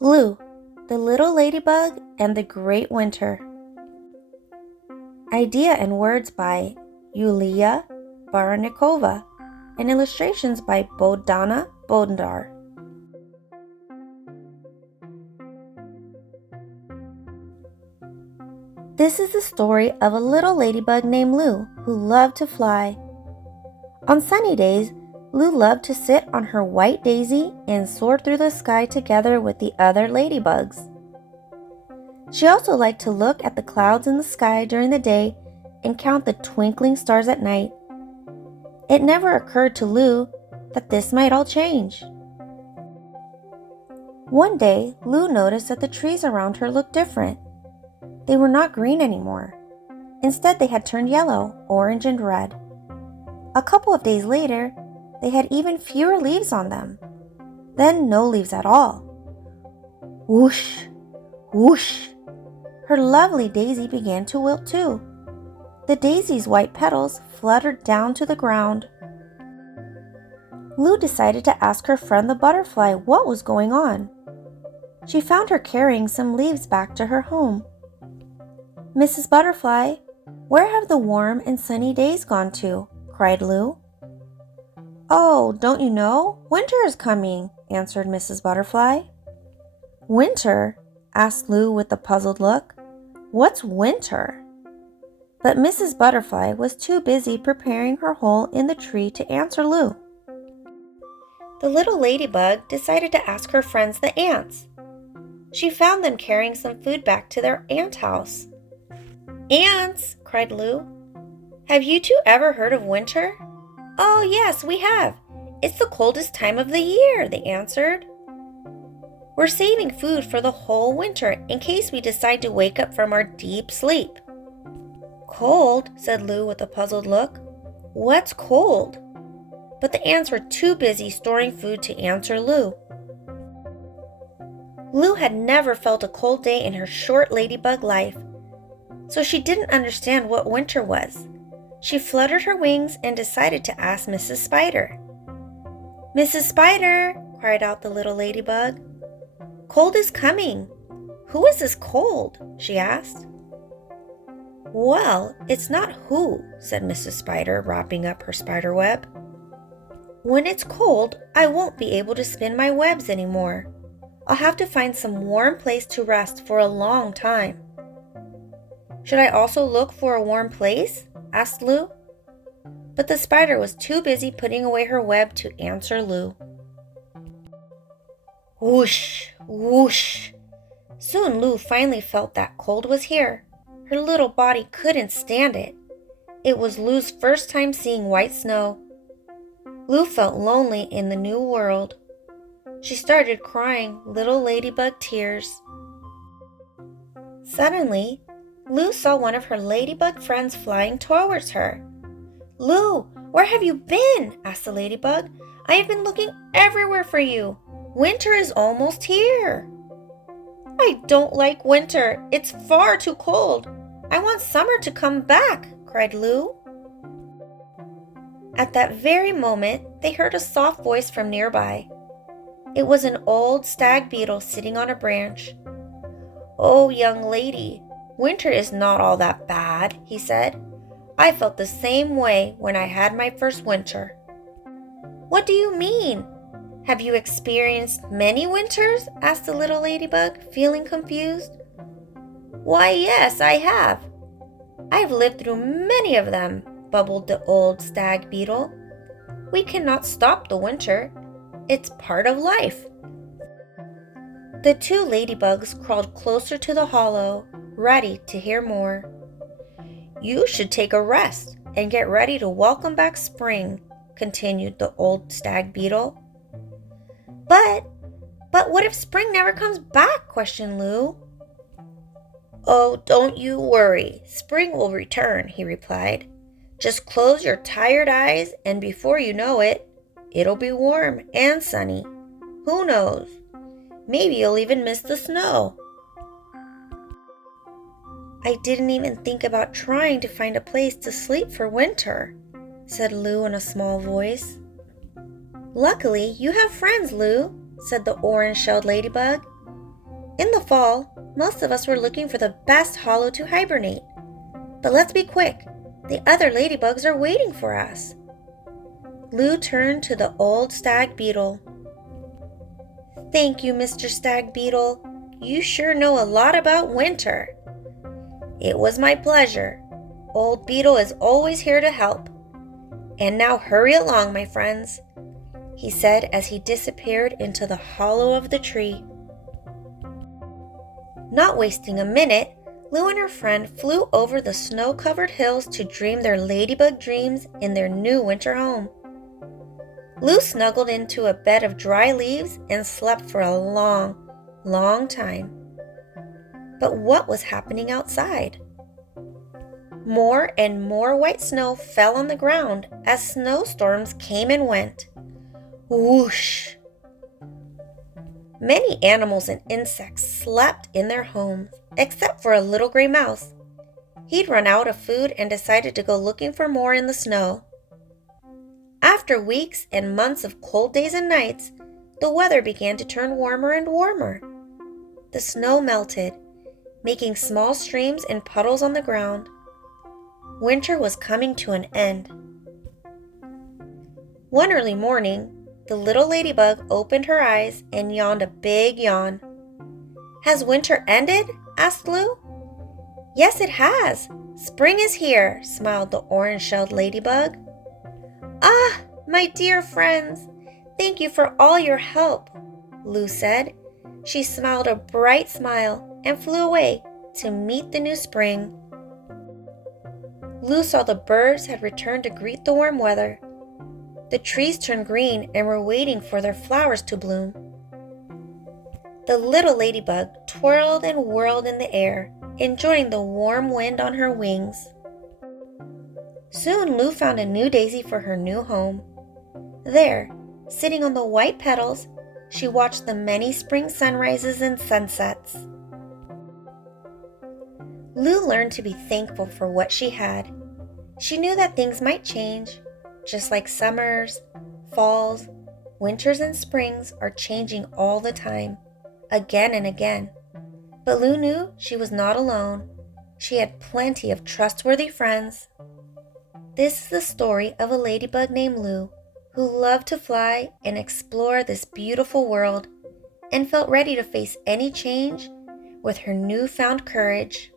Lou, the Little Ladybug and the Great Winter. Idea and words by Yulia Baranikova and illustrations by Bodana Bodnar. This is the story of a little ladybug named Lou who loved to fly. On sunny days, Lou loved to sit on her white daisy and soar through the sky together with the other ladybugs. She also liked to look at the clouds in the sky during the day and count the twinkling stars at night. It never occurred to Lou that this might all change. One day, Lou noticed that the trees around her looked different. They were not green anymore. Instead, they had turned yellow, orange, and red. A couple of days later, they had even fewer leaves on them. Then no leaves at all. Whoosh, whoosh. Her lovely daisy began to wilt too. The daisy's white petals fluttered down to the ground. Lou decided to ask her friend the butterfly what was going on. She found her carrying some leaves back to her home. "Mrs. Butterfly, where have the warm and sunny days gone to?" cried Lou. "Oh, don't you know? Winter is coming," answered Mrs. Butterfly. "Winter?" asked Lou with a puzzled look. "What's winter?" But Mrs. Butterfly was too busy preparing her hole in the tree to answer Lou. The little ladybug decided to ask her friends the ants. She found them carrying some food back to their ant house. "Ants!" cried Lou. "Have you two ever heard of winter?" "Oh, yes, we have. It's the coldest time of the year," they answered. "We're saving food for the whole winter in case we decide to wake up from our deep sleep." "Cold?" said Lou with a puzzled look. "What's cold?" But the ants were too busy storing food to answer Lou. Lou had never felt a cold day in her short ladybug life, so she didn't understand what winter was. She fluttered her wings and decided to ask Mrs. Spider. "Mrs. Spider," cried out the little ladybug, "cold is coming. Who is this cold?" she asked. "Well, it's not who," said Mrs. Spider, wrapping up her spider web. "When it's cold, I won't be able to spin my webs anymore. I'll have to find some warm place to rest for a long time." "Should I also look for a warm place?" asked Lou. But the spider was too busy putting away her web to answer Lou. Whoosh, whoosh. Soon Lou finally felt that cold was here. Her little body couldn't stand it. It was Lou's first time seeing white snow. Lou felt lonely in the new world. She started crying little ladybug tears. Suddenly, Lou saw one of her ladybug friends flying towards her. "Lou, where have you been?" asked the ladybug. "I have been looking everywhere for you. Winter is almost here." "I don't like winter. It's far too cold. I want summer to come back," cried Lou. At that very moment, they heard a soft voice from nearby. It was an old stag beetle sitting on a branch. "Oh, young lady, winter is not all that bad," he said. "I felt the same way when I had my first winter." "What do you mean? Have you experienced many winters?" asked the little ladybug, feeling confused. "Why, yes, I have. I've lived through many of them," bubbled the old stag beetle. "We cannot stop the winter. It's part of life." The two ladybugs crawled closer to the hollow, ready to hear more. "You should take a rest and get ready to welcome back spring," continued the old stag beetle. But what if spring never comes back?" questioned Lou. "Oh, don't you worry. Spring will return," he replied. "Just close your tired eyes and before you know it, it'll be warm and sunny. Who knows? Maybe you'll even miss the snow." "I didn't even think about trying to find a place to sleep for winter," said Lou in a small voice. "Luckily, you have friends, Lou," said the orange-shelled ladybug. In the fall, most of us were looking for the best hollow to hibernate. But let's be quick. The other ladybugs are waiting for us. Lou turned to the old stag beetle. Thank you, Mr. Stag Beetle. You sure know a lot about winter. It was my pleasure. Old Beetle is always here to help. And now hurry along, my friends, he said as he disappeared into the hollow of the tree. Not wasting a minute, Lou and her friend flew over the snow-covered hills to dream their ladybug dreams in their new winter home. Lou snuggled into a bed of dry leaves and slept for a long, long time. But what was happening outside? More and more white snow fell on the ground as snowstorms came and went. Whoosh! Many animals and insects slept in their homes, except for a little gray mouse. He'd run out of food and decided to go looking for more in the snow. After weeks and months of cold days and nights, the weather began to turn warmer and warmer. The snow melted, making small streams and puddles on the ground. Winter was coming to an end. One early morning, the little ladybug opened her eyes and yawned a big yawn. Has winter ended? Asked Lou. Yes, it has. Spring is here, smiled the orange-shelled ladybug. Ah, my dear friends, thank you for all your help, Lou said. She smiled a bright smile and flew away to meet the new spring. Lou saw the birds had returned to greet the warm weather. The trees turned green and were waiting for their flowers to bloom. The little ladybug twirled and whirled in the air, enjoying the warm wind on her wings. Soon Lou found a new daisy for her new home. There, sitting on the white petals, she watched the many spring sunrises and sunsets. Lou learned to be thankful for what she had. She knew that things might change, just like summers, falls, winters, and springs are changing all the time, again and again. But Lou knew she was not alone. She had plenty of trustworthy friends. This is the story of a ladybug named Lou, who loved to fly and explore this beautiful world and felt ready to face any change with her newfound courage.